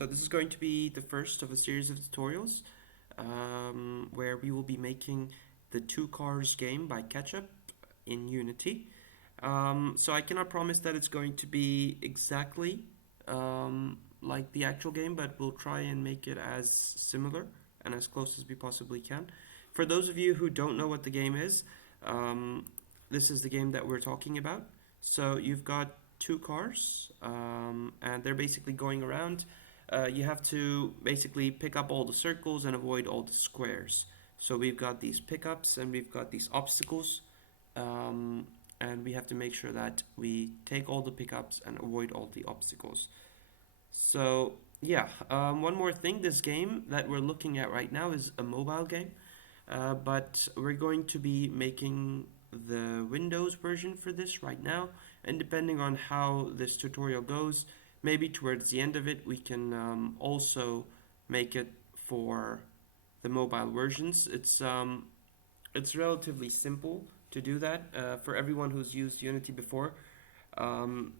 So this is going to be the first of a series of tutorials where we will be making the Two Cars game by Ketchup in Unity. So I cannot promise that it's going to be exactly like the actual game, but we'll try and make it as similar and as close as we possibly can. For those of you who don't know what the game is, um, this is the game that we're talking about. So you've got two cars, and they're basically going around. You have to basically pick up all the circles and avoid all the squares. So we've got these pickups and we've got these obstacles, um, and we have to make sure that we take all the pickups and avoid all the obstacles. So yeah, one more thing, this game that we're looking at right now is a mobile game, but we're going to be making the Windows version for this right now, and depending on how this tutorial goes, maybe towards the end of it we can also make it for the mobile versions. It's relatively simple to do that for everyone who's used Unity before. Um,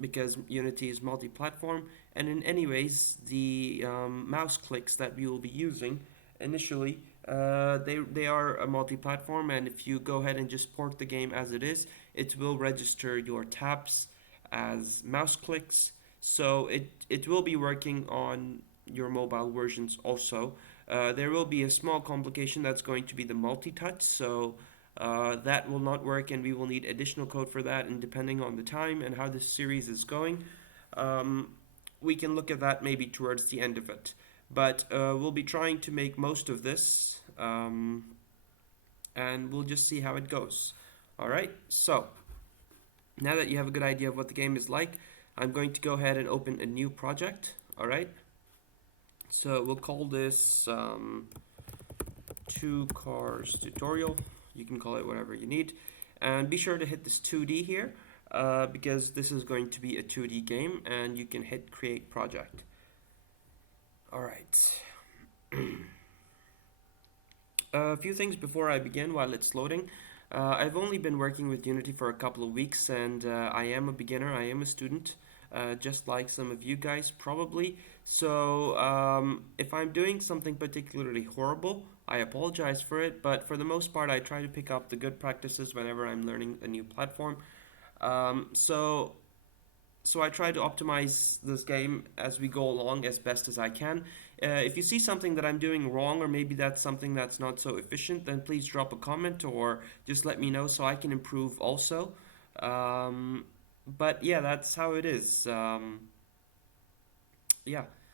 because Unity is multi-platform, and in any ways the mouse clicks that we will be using initially, they are a multi-platform, and if you go ahead and just port the game as it is, it will register your taps as mouse clicks, so it will be working on your mobile versions also. There will be a small complication that's going to be the multi-touch, so that will not work, and we will need additional code for that. And depending on the time and how this series is going, um, we can look at that maybe towards the end of it. But we'll be trying to make most of this, and we'll just see how it goes. All right, so now that you have a good idea of what the game is like, I'm going to go ahead and open a new project. All right, so we'll call this Two Cars Tutorial. You can call it whatever you need. And be sure to hit this 2D here because this is going to be a 2D game, and you can hit create project. All right. A few things before I begin while it's loading. I've only been working with Unity for a couple of weeks, and I am a beginner, I am a student, just like some of you guys probably. So if I'm doing something particularly horrible, I apologize for it, but for the most part, I try to pick up the good practices whenever I'm learning a new platform. Um, so so I try to optimize this game as we go along as best as I can. If you see something that I'm doing wrong, or maybe that's something that's not so efficient, then please drop a comment or just let me know so I can improve also. Um, but yeah, that's how it is. Yeah.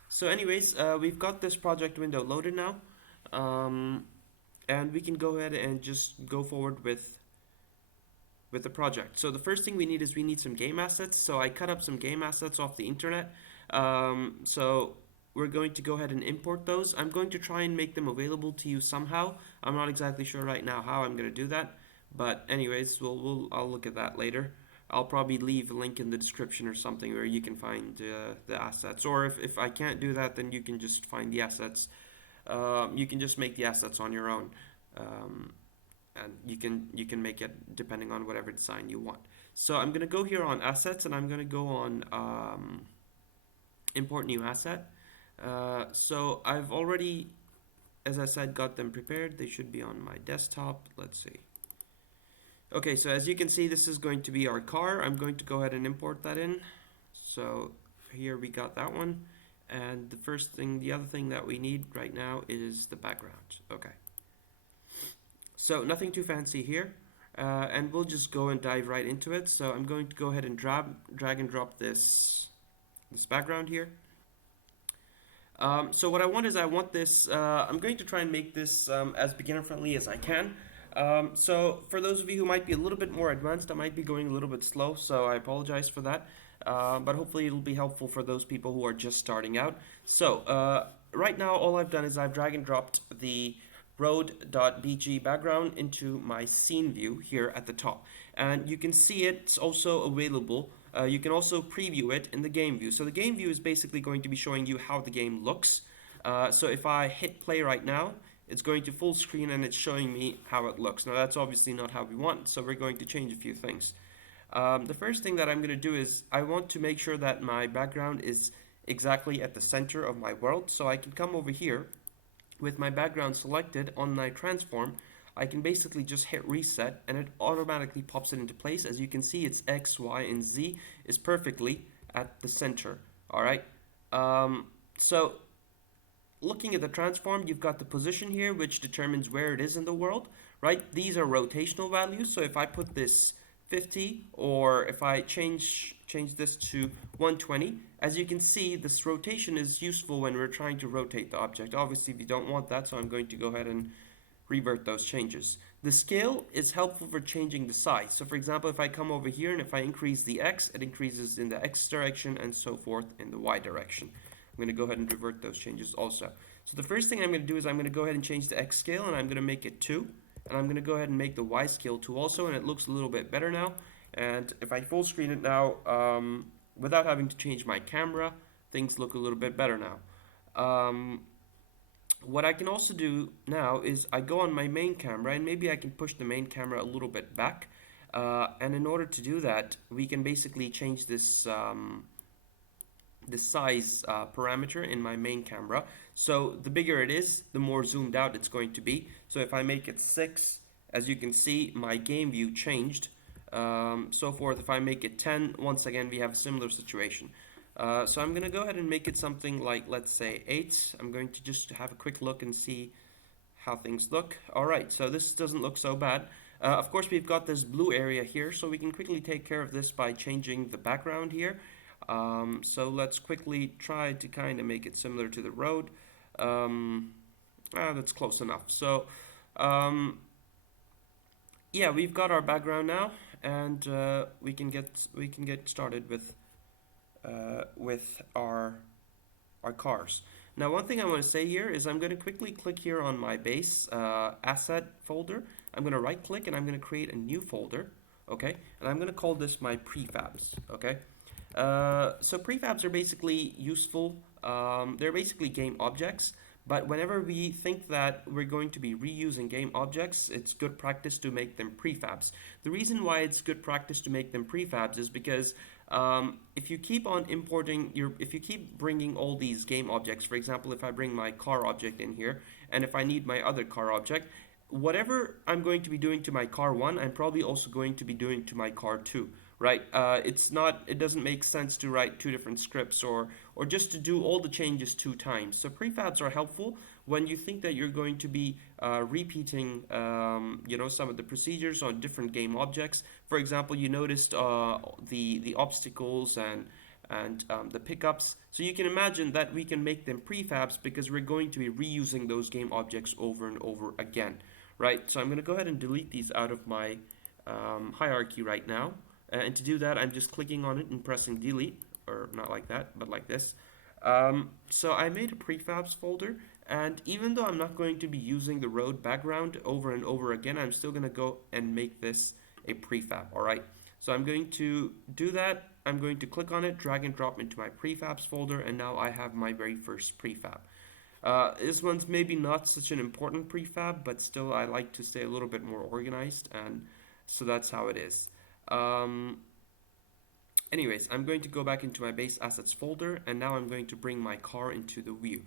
So, anyways, we've got this project window loaded now, um, and we can go ahead and just go forward with the project. So the first thing we need is we need some game assets. So I cut up some game assets off the internet. So we're going to go ahead and import those. I'm going to try and make them available to you somehow. I'm not exactly sure right now how I'm going to do that, but anyways, I'll look at that later. I'll probably leave a link in the description or something where you can find the assets. Or if I can't do that, then you can just find the assets. You can just make the assets on your own. Um, and you can make it depending on whatever design you want. So I'm gonna go here on assets, and I'm gonna go on import new asset. So I've already, as I said, got them prepared. They should be on my desktop. Let's see. Okay, so as you can see, this is going to be our car. I'm going to go ahead and import that in. So here we got that one. And the other thing that we need right now is the background. Okay. So nothing too fancy here, and we'll just go and dive right into it. So I'm going to go ahead and drag and drop this background here. So what I want is I want this. I'm going to try and make this as beginner friendly as I can. So for those of you who might be a little bit more advanced, I might be going a little bit slow, so I apologize for that. But hopefully it'll be helpful for those people who are just starting out. So right now all I've done is I've drag and dropped the road.bg background into my scene view here at the top, and you can see it's also available. You can also preview it in the game view. So the game view is basically going to be showing you how the game looks. So if I hit play right now, it's going to full screen and it's showing me how it looks. Now that's obviously not how we want, so we're going to change a few things. The first thing that I'm going to do is I want to make sure that my background is exactly at the center of my world. So I can come over here with my background selected on my transform. I can basically just hit reset and it automatically pops it into place. As you can see, it's X, Y, and Z is perfectly at the center. All right. So looking at the transform, you've got the position here, which determines where it is in the world, right? These are rotational values. So if I put this 50, or if I change this to 120, as you can see, this rotation is useful when we're trying to rotate the object. Obviously, we don't want that, so I'm going to go ahead and revert those changes. The scale is helpful for changing the size. So for example, if I come over here and if I increase the X, it increases in the X direction and so forth in the Y direction. I'm going to go ahead and revert those changes also. So the first thing I'm going to do is I'm going to go ahead and change the X scale and I'm going to make it 2. And I'm going to go ahead and make the Y scale 2 also, and it looks a little bit better now. And if I full screen it now, without having to change my camera, things look a little bit better now. What I can also do now is I go on my main camera and maybe I can push the main camera a little bit back. And in order to do that, we can basically change this the size parameter in my main camera. So the bigger it is, the more zoomed out it's going to be. So if I make it 6, as you can see, my game view changed. So forth, if I make it 10, once again we have a similar situation. So I'm going to go ahead and make it something like, let's say 8. I'm going to just have a quick look and see how things look. Alright, so this doesn't look so bad. Of course, we've got this blue area here, so we can quickly take care of this by changing the background here. So let's quickly try to kind of make it similar to the road. That's close enough. So yeah, we've got our background now, and we can get started with our cars. Now, one thing I want to say here is I'm going to quickly click here on my base asset folder. I'm going to right click and I'm going to create a new folder, okay? And I'm going to call this my prefabs, okay? So prefabs are basically useful. They're basically game objects, but whenever we think that we're going to be reusing game objects, it's good practice to make them prefabs. The reason why it's good practice to make them prefabs is because if you keep on importing if you keep bringing all these game objects, for example, if I bring my car object in here, and if I need my other car object, whatever I'm going to be doing to my car 1, I'm probably also going to be doing to my car 2. Right? It doesn't make sense to write 2 different scripts or just to do all the changes 2 times. So prefabs are helpful when you think that you're going to be repeating, some of the procedures on different game objects. For example, you noticed the obstacles and the pickups. So you can imagine that we can make them prefabs because we're going to be reusing those game objects over and over again. Right? So I'm going to go ahead and delete these out of my hierarchy right now. And to do that, I'm just clicking on it and pressing delete, or not like that, but like this. So I made a prefabs folder, and even though I'm not going to be using the road background over and over again, I'm still going to go and make this a prefab, all right? So I'm going to do that. I'm going to click on it, drag and drop into my prefabs folder, and now I have my very first prefab. This one's maybe not such an important prefab, but still I like to stay a little bit more organized, and so that's how it is. Anyways, I'm going to go back into my base assets folder, and now I'm going to bring my car into the view.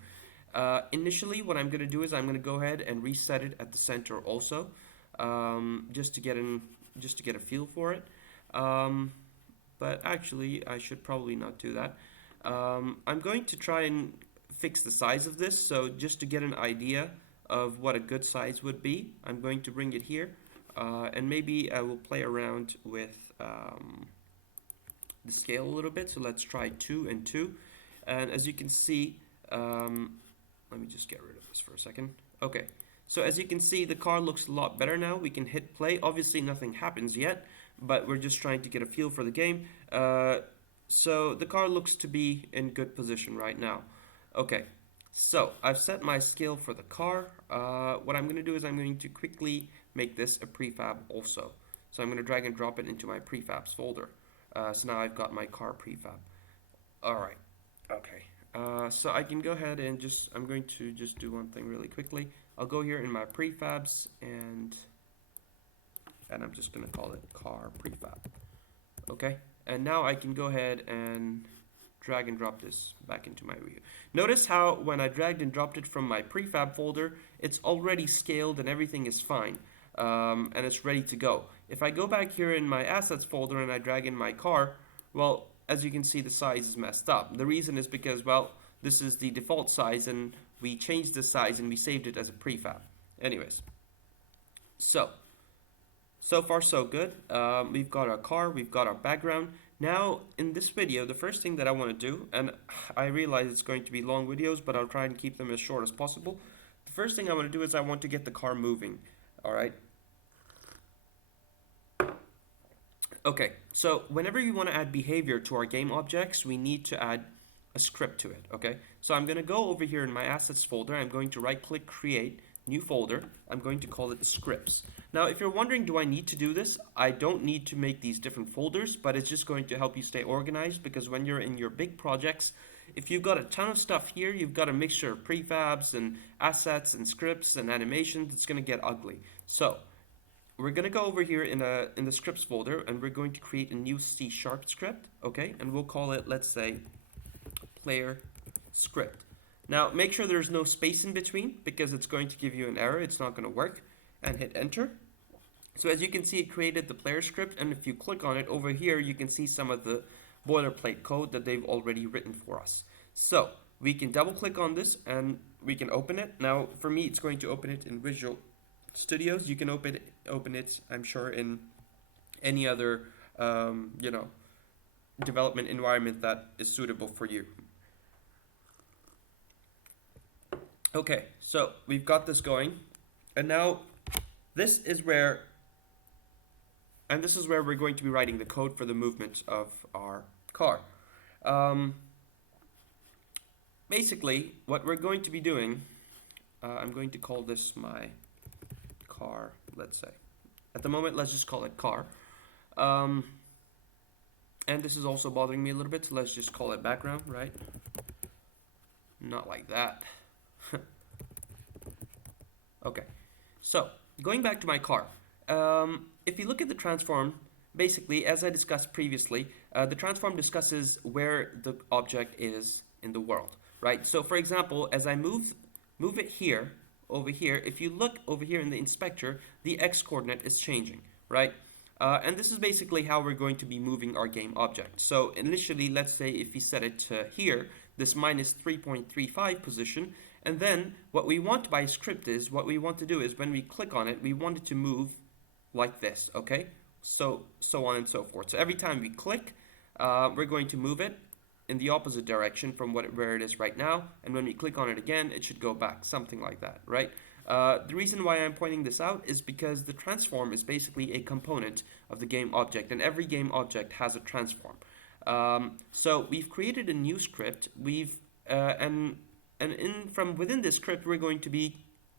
Initially, what I'm going to do is I'm going to go ahead and reset it at the center also, just to get a feel for it. But actually, I should probably not do that. I'm going to try and fix the size of this, so just to get an idea of what a good size would be, I'm going to bring it here. And maybe I will play around with the scale a little bit. So let's try 2 and 2. And as you can see, let me just get rid of this for a second. Okay, so as you can see, the car looks a lot better now. We can hit play. Obviously, nothing happens yet, but we're just trying to get a feel for the game. So the car looks to be in good position right now. Okay, so I've set my scale for the car. What I'm going to do is I'm going to quickly make this a prefab also. So I'm going to drag and drop it into my prefabs folder. So now I've got my car prefab. Alright, okay. So I can go ahead and I'm going to just do one thing really quickly. I'll go here in my prefabs and I'm just going to call it car prefab. Okay, and now I can go ahead and drag and drop this back into my view. Notice how when I dragged and dropped it from my prefab folder, it's already scaled and everything is fine. And it's ready to go. If I go back here in my assets folder and I drag in my car, well, as you can see, the size is messed up. The reason is because, well, this is the default size and we changed the size and we saved it as a prefab. Anyways, so far so good. We've got our car, we've got our background. Now, in this video, the first thing that I want to do, and I realize it's going to be long videos, but I'll try and keep them as short as possible. The first thing I want to do is I want to get the car moving. All right. Okay, so whenever you want to add behavior to our game objects, we need to add a script to it, okay? So I'm going to go over here in my assets folder. I'm going to right click, create, new folder. I'm going to call it scripts. Now, if you're wondering, do I need to do this? I don't need to make these different folders, but it's just going to help you stay organized, because when you're in your big projects, if you've got a ton of stuff here, you've got a mixture of prefabs and assets and scripts and animations, it's going to get ugly. So we're going to go over here in the scripts folder, and we're going to create a new C# script, okay? And we'll call it, let's say, player script. Now, make sure there's no space in between, because it's going to give you an error. It's not going to work. And hit enter. So as you can see, it created the player script, and if you click on it over here, you can see some of the boilerplate code that they've already written for us. So we can double click on this and we can open it. Now, for me, it's going to open it in Visual Studios. You can open it, I'm sure, in any other development environment that is suitable for you. Okay, so we've got this going, and now this is where we're going to be writing the code for the movement of our car. Basically, what we're going to be doing, I'm going to call this my car, let's say. At the moment, let's just call it car. And this is also bothering me a little bit, so let's just call it background, right? Not like that. Okay, so going back to my car. If you look at the transform, basically, as I discussed previously, the transform discusses where the object is in the world, right? So for example, as I move it here, over here, if you look over here in the inspector, the X coordinate is changing, right? And this is basically how we're going to be moving our game object. So initially, let's say if we set it to here, this minus 3.35 position, and then what we want by script is, what we want to do is when we click on it, we want it to move like this, okay? So on and so forth. So every time we click, we're going to move it in the opposite direction from where it is right now, and when we click on it again, it should go back, something like that, right? The reason why I'm pointing this out is because the transform is basically a component of the game object, and every game object has a transform. So we've created a new script. From within this script, we're going to be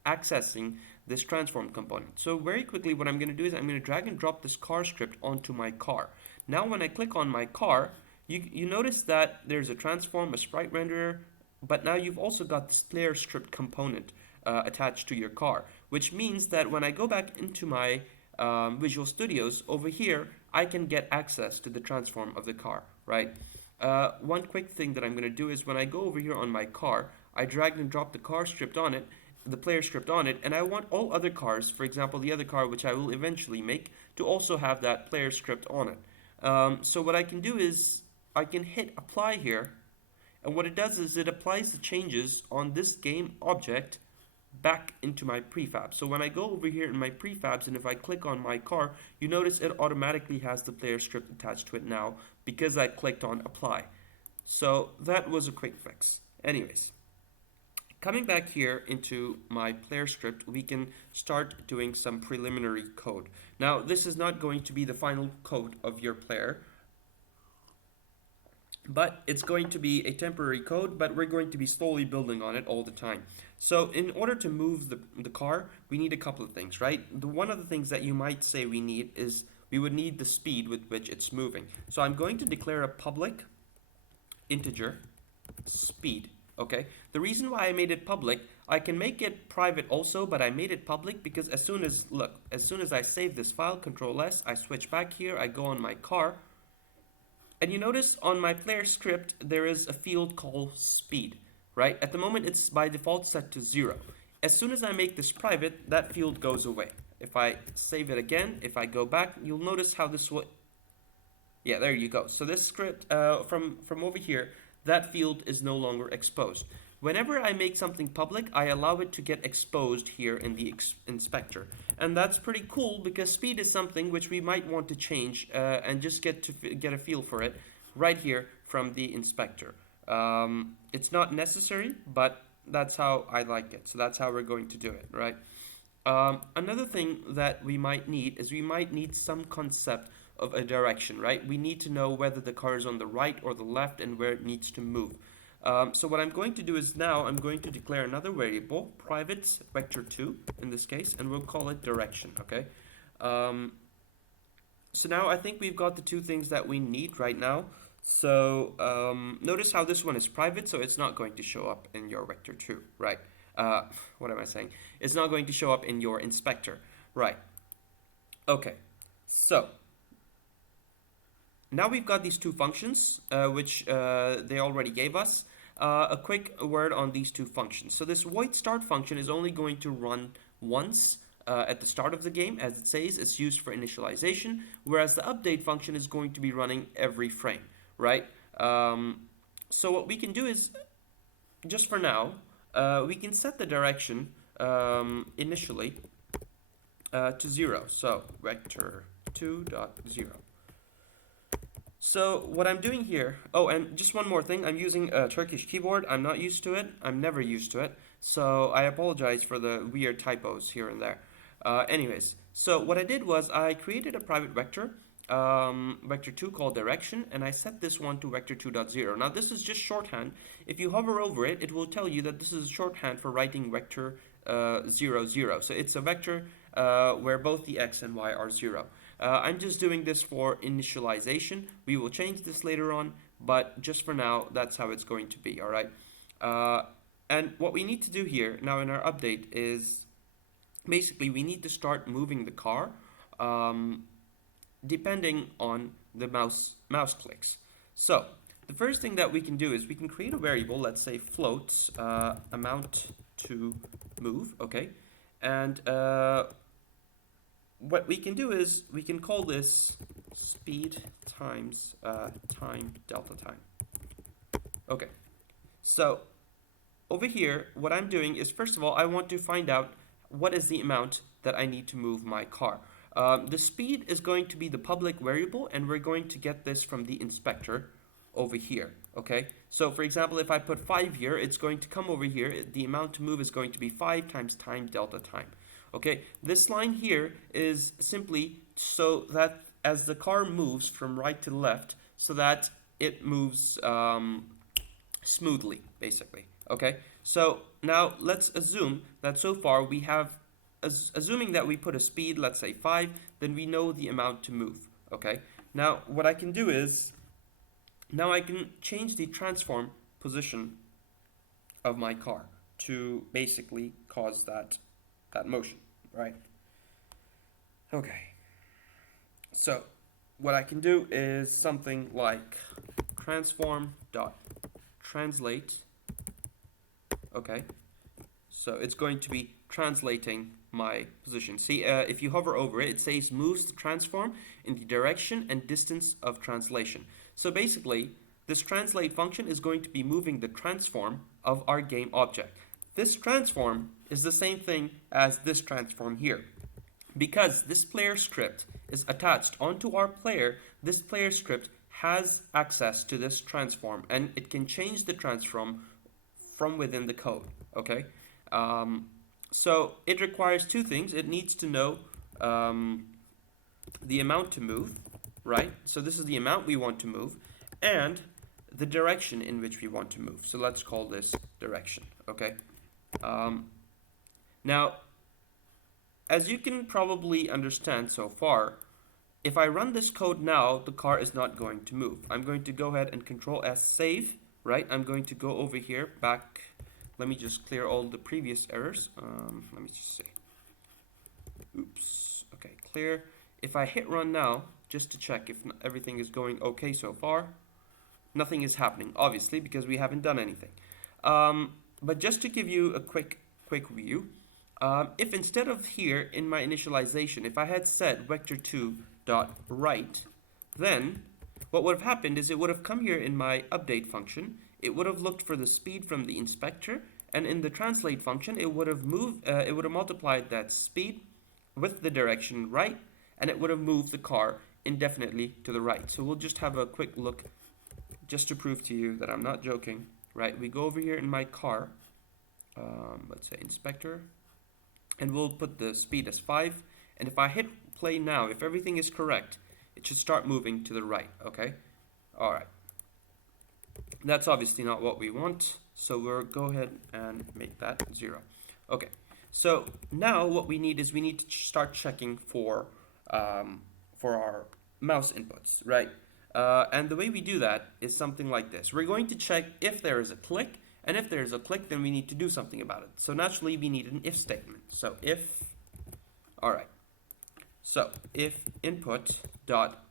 accessing this transform component. So very quickly, what I'm going to do is I'm going to drag and drop this car script onto my car. Now, when I click on my car, you notice that there's a transform, a sprite renderer, but now you've also got this player script component attached to your car, which means that when I go back into my Visual Studios over here, I can get access to the transform of the car, right? One quick thing that I'm going to do is when I go over here on my car, I drag and drop the car script on it, the player script on it, and I want all other cars, for example, the other car which I will eventually make, to also have that player script on it. So what I can do is I can hit apply here, and what it does is it applies the changes on this game object back into my prefab. So when I go over here in my prefabs, and if I click on my car, you notice it automatically has the player script attached to it now because I clicked on apply. So that was a quick fix. Anyways, coming back here into my player script, we can start doing some preliminary code. Now, this is not going to be the final code of your player, but it's going to be a temporary code, but we're going to be slowly building on it all the time. So in order to move the car, we need a couple of things, right? One of the things that you might say we need is we would need the speed with which it's moving. So I'm going to declare a public integer speed, okay? The reason why I made it public, I can make it private also, but I made it public because as soon as I save this file, Control S, I switch back here, I go on my car, And you notice on my player script, there is a field called speed, right? At the moment, it's by default set to 0. As soon as I make this private, that field goes away. If I save it again, if I go back, you'll notice how this will... Yeah, there you go. So this script, from over here, that field is no longer exposed. Whenever I make something public, I allow it to get exposed here in the inspector. And that's pretty cool because speed is something which we might want to change and just get a feel for it right here from the inspector. It's not necessary, but that's how I like it. So that's how we're going to do it, right? Another thing that we might need is we might need some concept of a direction, right? We need to know whether the car is on the right or the left and where it needs to move. So what I'm going to do is now I'm going to declare another variable, private vector2 in this case, and we'll call it direction, okay? So now I think we've got the two things that we need right now. So notice how this one is private, so it's not going to show up in your vector2, right? What am I saying? It's not going to show up in your inspector, right? Okay, so now we've got these two functions, which they already gave us. A quick word on these two functions. So this void start function is only going to run once at the start of the game. As it says, it's used for initialization, whereas the update function is going to be running every frame, right? So what we can do is, just for now, we can set the direction initially to 0. So vector2.0. So what I'm doing here, oh, and just one more thing, I'm using a Turkish keyboard. I'm not used to it. I'm never used to it. So I apologize for the weird typos here and there. Anyways, so what I did was I created a private vector, vector2 called direction, and I set this one to vector2.0. Now this is just shorthand. If you hover over it, it will tell you that this is shorthand for writing vector 0, 0. So it's a vector where both the x and y are 0. I'm just doing this for initialization. We will change this later on, but just for now, that's how it's going to be, all right? And what we need to do here now in our update is basically we need to start moving the car depending on the mouse clicks. So the first thing that we can do is we can create a variable, let's say floats amount to move, okay? And what we can do is we can call this speed times time delta time. Okay, so over here, what I'm doing is, first of all, I want to find out what is the amount that I need to move my car. The speed is going to be the public variable, and we're going to get this from the inspector over here, okay? So for example, if I put 5 here, it's going to come over here. The amount to move is going to be 5 times time delta time. Okay, this line here is simply so that as the car moves from right to left, so that it moves smoothly, basically. Okay, so now let's assume that so far we have, assuming that we put a speed, let's say 5, then we know the amount to move. Okay, now what I can do is, now I can change the transform position of my car to basically cause that motion, right? Okay, so what I can do is something like transform dot translate. Okay, so it's going to be translating my position. See, if you hover over it, it says moves the transform in the direction and distance of translation. So basically, this translate function is going to be moving the transform of our game object. This transform is the same thing as this transform here. Because this player script is attached onto our player, this player script has access to this transform, and it can change the transform from within the code, okay? So it requires two things. It needs to know the amount to move, right? So this is the amount we want to move, and the direction in which we want to move. So let's call this direction, okay? Now, as you can probably understand so far, if I run this code now, the car is not going to move. I'm going to go ahead and Control S save, right? I'm going to go over here, back. Let me just clear all the previous errors. Let me just see. Oops. Okay, clear. If I hit run now, just to check if everything is going okay so far, nothing is happening, obviously, because we haven't done anything. But just to give you a quick view, if instead of here in my initialization, if I had said vector2 dot right, then what would have happened is it would have come here in my update function, it would have looked for the speed from the inspector, and in the translate function, it would have multiplied that speed with the direction right, and it would have moved the car indefinitely to the right. So we'll just have a quick look just to prove to you that I'm not joking, right? We go over here in my car, let's say inspector, and we'll put the speed as 5, and if I hit play now, if everything is correct, it should start moving to the right, okay? Alright. That's obviously not what we want, so we'll go ahead and make that 0. Okay, so now what we need is we need to start checking for our mouse inputs, right? And the way we do that is something like this. We're going to check if there is a click, and if there is a click, then we need to do something about it. So naturally, we need an if statement. So if, all right. So if input dot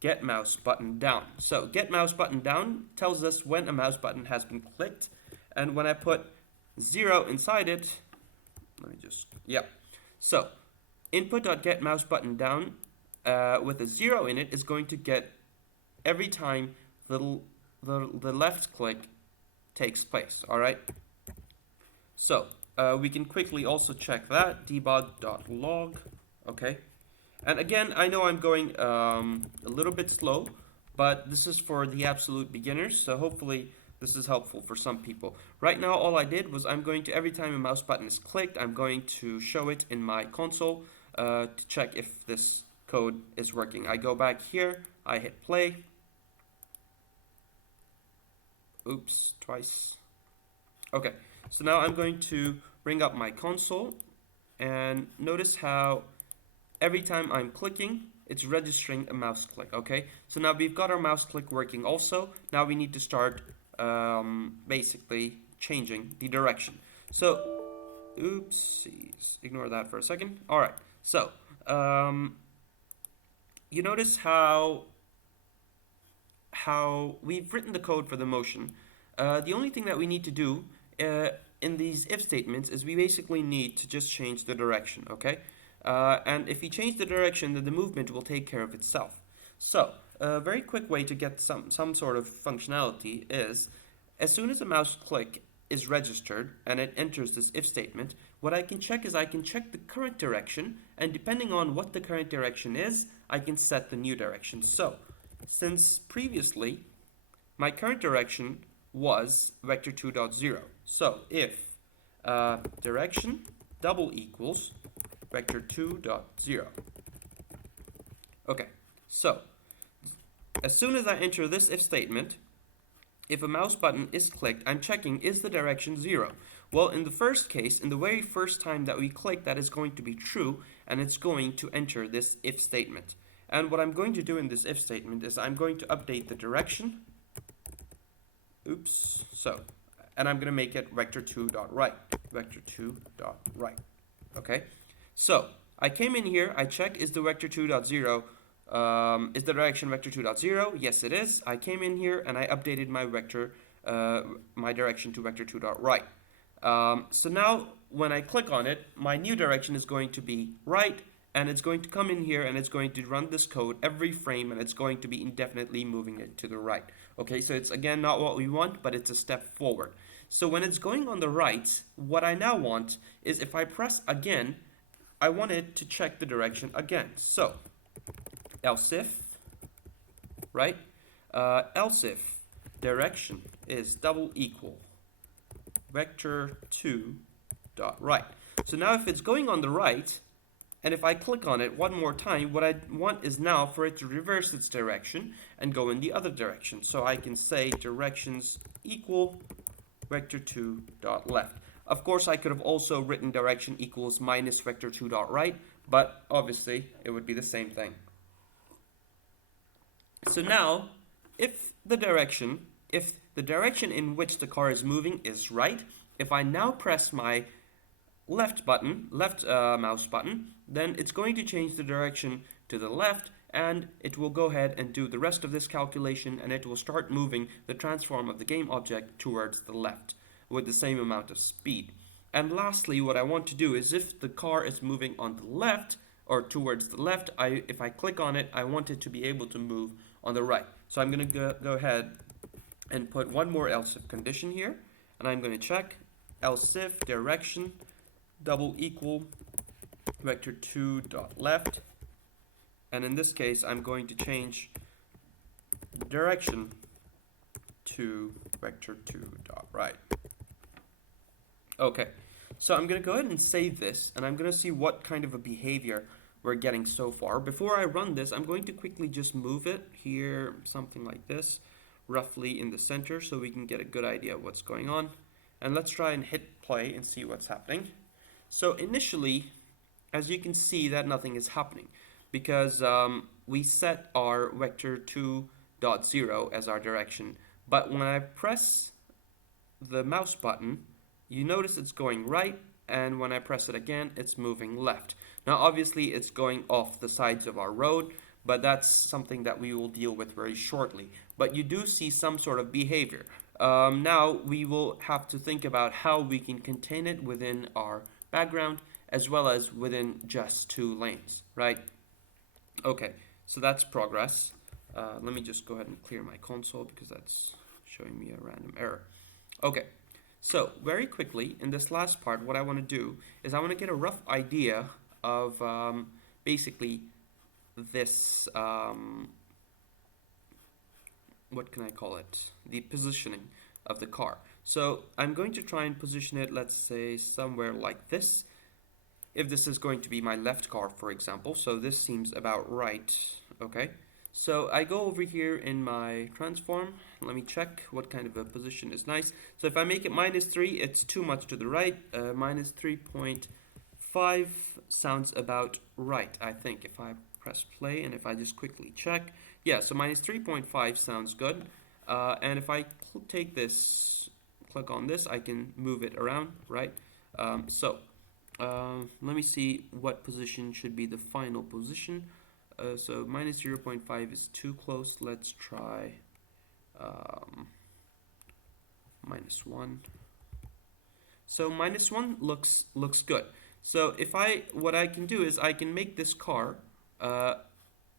get mouse button down. So get mouse button down tells us when a mouse button has been clicked, and when I put 0 inside it, let me just, yeah. So input dot get mouse button down with a 0 in it is going to get every time the left click takes place, all right? So we can quickly also check that, debug.log, okay? And again, I know I'm going a little bit slow, but this is for the absolute beginners, so hopefully this is helpful for some people. Right now, all I did was I'm going to, every time a mouse button is clicked, I'm going to show it in my console to check if this code is working. I go back here, I hit play. Oops, twice. Okay, so now I'm going to bring up my console, and notice how every time I'm clicking, it's registering a mouse click, okay? So now we've got our mouse click working also. Now we need to start basically changing the direction. So, oopsies, ignore that for a second. All right, so you notice how we've written the code for the motion. The only thing that we need to do in these if statements is we basically need to just change the direction, okay? And if you change the direction, then the movement will take care of itself. So a very quick way to get some sort of functionality is, as soon as a mouse click is registered and it enters this if statement, what I can check is I can check the current direction, and depending on what the current direction is, I can set the new direction. So since previously my current direction was vector2.0, so if direction double equals vector2.0. Okay, so as soon as I enter this if statement, if a mouse button is clicked, I'm checking, is the direction 0? Well, in the first case, in the very first time that we click, that is going to be true, and it's going to enter this if statement. And what I'm going to do in this if statement is I'm going to update the direction. Oops, so, and I'm going to make it vector2.right, vector2.right, okay? So I came in here, I checked, is the vector2.0, is the direction vector2.0? Yes, it is. I came in here and I updated my vector, my direction to vector2.right. So now when I click on it, my new direction is going to be right, and it's going to come in here and it's going to run this code every frame, and it's going to be indefinitely moving it to the right. Okay, so it's again not what we want, but it's a step forward. So when it's going on the right, what I now want is if I press again, I want it to check the direction again. So else if, right? Else if direction is double equal vector2.right. So now if it's going on the right, and if I click on it one more time, what I want is now for it to reverse its direction and go in the other direction. So I can say directions equal vector2.left. Of course, I could have also written direction equals minus vector2.right, but obviously it would be the same thing. So now, if the direction in which the car is moving is right, if I now press my left button, left mouse button, then it's going to change the direction to the left, and it will go ahead and do the rest of this calculation, and it will start moving the transform of the game object towards the left with the same amount of speed. And lastly, what I want to do is if the car is moving on the left or towards the left, if I click on it, I want it to be able to move on the right. So I'm going to go ahead and put one more else if condition here, and I'm going to check else if direction double equal vector 2 dot left, and in this case I'm going to change direction to vector 2 dot right. Okay, so I'm going to go ahead and save this, and I'm going to see what kind of a behavior we're getting so far. Before I run this, I'm going to quickly just move it here, something like this, roughly in the center, so we can get a good idea of what's going on. And let's try and hit play and see what's happening. So initially, as you can see, that nothing is happening because we set our vector 2.0 as our direction. But when I press the mouse button, you notice it's going right, and when I press it again, it's moving left. Now obviously it's going off the sides of our road, but that's something that we will deal with very shortly. But you do see some sort of behavior. Now we will have to think about how we can contain it within our background as well as within just 2 lanes, right? Okay, so that's progress. Let me just go ahead and clear my console because that's showing me a random error. Okay, so very quickly in this last part, what I want to do is I want to get a rough idea of basically this, what can I call it? The positioning of the car. So I'm going to try and position it, let's say, somewhere like this. If this is going to be my left car, for example, so this seems about right, okay? So I go over here in my transform, let me check what kind of a position is nice. So if I make it -3, it's too much to the right, -3.5 sounds about right, I think, if I press play and if I just quickly check. Yeah, so -3.5 sounds good. And if I take this, click on this, I can move it around, right? Let me see what position should be the final position. So -0.5 is too close. Let's try -1. So -1 looks good. So what I can do is I can make this car,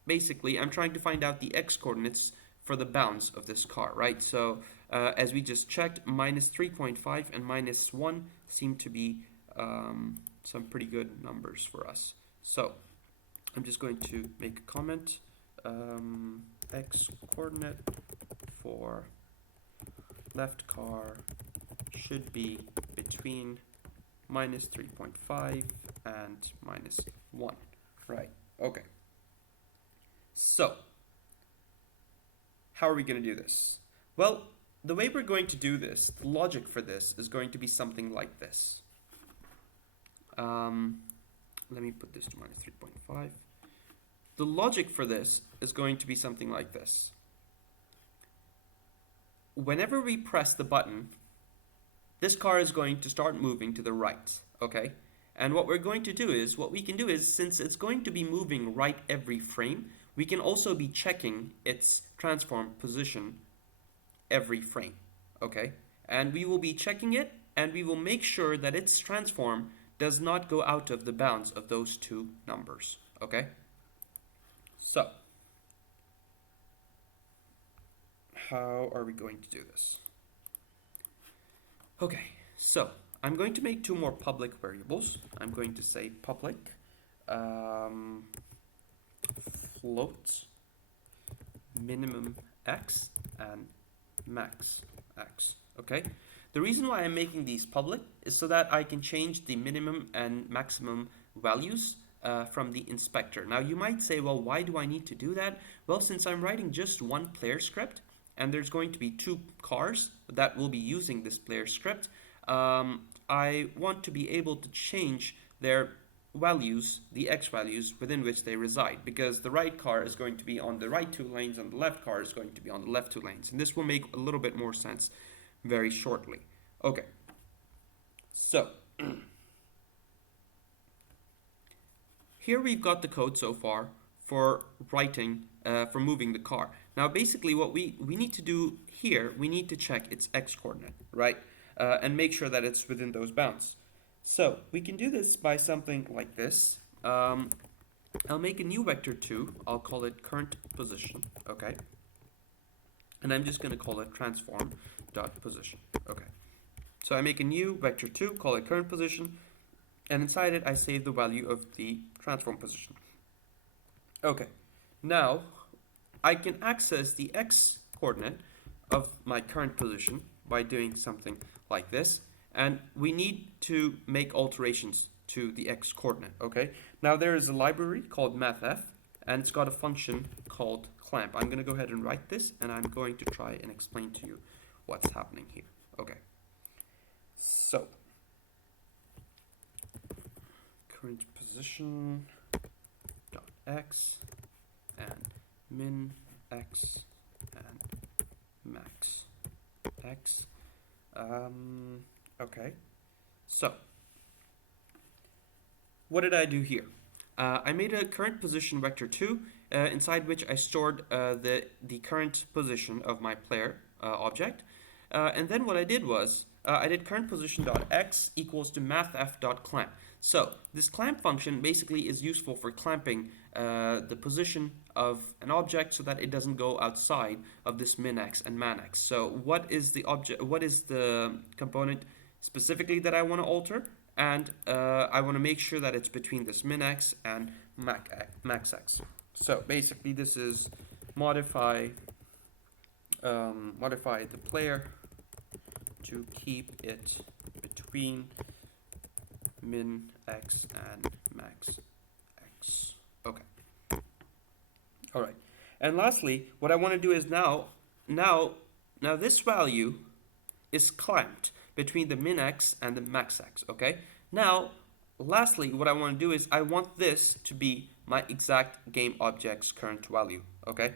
basically I'm trying to find out the x coordinates for the bounds of this car, right? So as we just checked, -3.5 and -1 seem to be some pretty good numbers for us. So I'm just going to make a comment. X coordinate for left car should be between -3.5 and -1. Right, okay. So, how are we going to do this? Well, the way we're going to do this, the logic for this is going to be something like this. Let me put this to -3.5. The logic for this is going to be something like this. Whenever we press the button, this car is going to start moving to the right, okay? And what we're going to do is, what we can do is, since it's going to be moving right every frame, we can also be checking its transform position every frame, okay? And we will be checking it, and we will make sure that its transform does not go out of the bounds of those 2 numbers, okay? So, how are we going to do this? Okay, so I'm going to make 2 more public variables. I'm going to say public float minimum x and max x, okay? The reason why I'm making these public is so that I can change the minimum and maximum values from the inspector. Now you might say, well, why do I need to do that? Well, since I'm writing just one player script and there's going to be 2 cars that will be using this player script, I want to be able to change their values, the x values within which they reside, because the right car is going to be on the right 2 lanes and the left car is going to be on the left 2 lanes. And this will make a little bit more sense very shortly. Okay, so here we've got the code so far for writing, for moving the car. Now, basically what we need to do here, we need to check its x coordinate, right? And make sure that it's within those bounds. So we can do this by something like this. I'll make a new vector 2. I'll call it current position, okay? And I'm just going to call it transform dot position, okay? So I make a new vector 2, call it current position, and inside it I save the value of the transform position. Okay, now I can access the x coordinate of my current position by doing something like this, and we need to make alterations to the x coordinate, okay? Now there is a library called mathf, and it's got a function called clamp. I'm going to go ahead and write this, and I'm going to try and explain to you what's happening here. Okay, so current position dot x and min x and max x. Okay, so what did I do here? I made a current position vector 2, inside which I stored the current position of my player object. And then what I did was, I did current position dot x equals to mathf dot clamp. So this clamp function basically is useful for clamping the position of an object so that it doesn't go outside of this min x and man x. So what is the object? What is the component specifically that I want to alter? And I want to make sure that it's between this min x and max x. So basically this is modify the player to keep it between min x and max x. Okay. All right. And lastly, what I want to do is now this value is clamped between the min x and the max x, okay? Now, lastly, what I want to do is I want this to be my exact game object's current value, okay?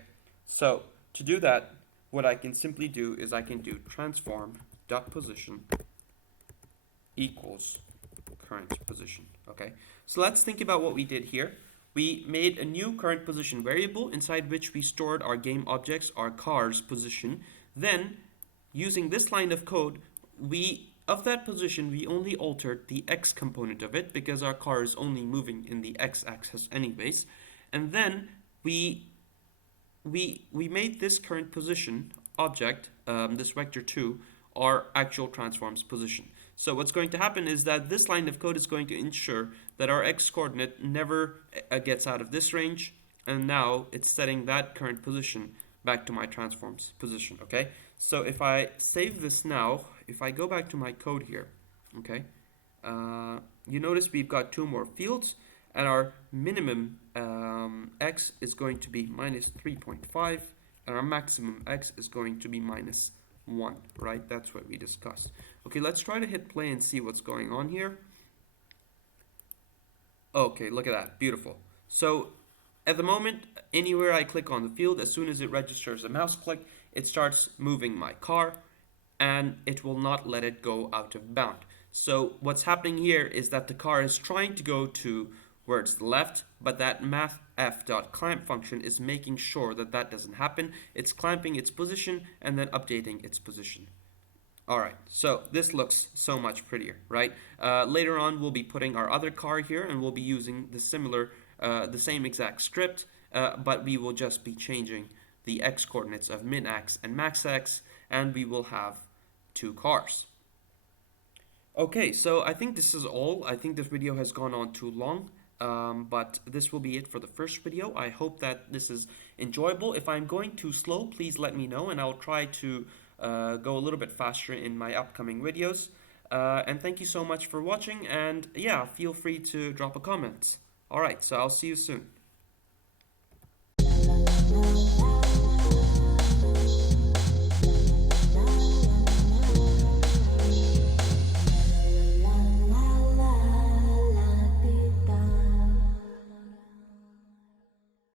So, to do that, what I can simply do is I can do transform dot position equals current position, okay? So let's think about what we did here. We made a new current position variable inside which we stored our game objects, our car's position. Then, using this line of code, of that position, we only altered the x component of it because our car is only moving in the x-axis anyways. And then we made this current position object, this vector 2, our actual transform's position. So what's going to happen is that this line of code is going to ensure that our x coordinate never gets out of this range, and now it's setting that current position back to my transform's position, okay? So if I save this now, if I go back to my code here, okay, you notice we've got 2 more fields, and our minimum x is going to be minus 3.5, and our maximum x is going to be minus 1, right? That's what we discussed. Okay, let's try to hit play and see what's going on here. Okay, look at that, beautiful. So at the moment, anywhere I click on the field, as soon as it registers a mouse click, it starts moving my car, and it will not let it go out of bound. So what's happening here is that the car is trying to go to where it's left, but that mathf.clamp function is making sure that that doesn't happen. It's clamping its position and then updating its position. Alright, so this looks so much prettier, right? Later on, we'll be putting our other car here, and we'll be using the same exact script, but we will just be changing the x coordinates of min x and max x, and we will have 2 cars. Okay, so I think this is all. I think this video has gone on too long, but this will be it for the first video. I hope that this is enjoyable. If I'm going too slow, please let me know, and I'll try to go a little bit faster in my upcoming videos. And thank you so much for watching, and yeah, feel free to drop a comment. Alright, so I'll see you soon.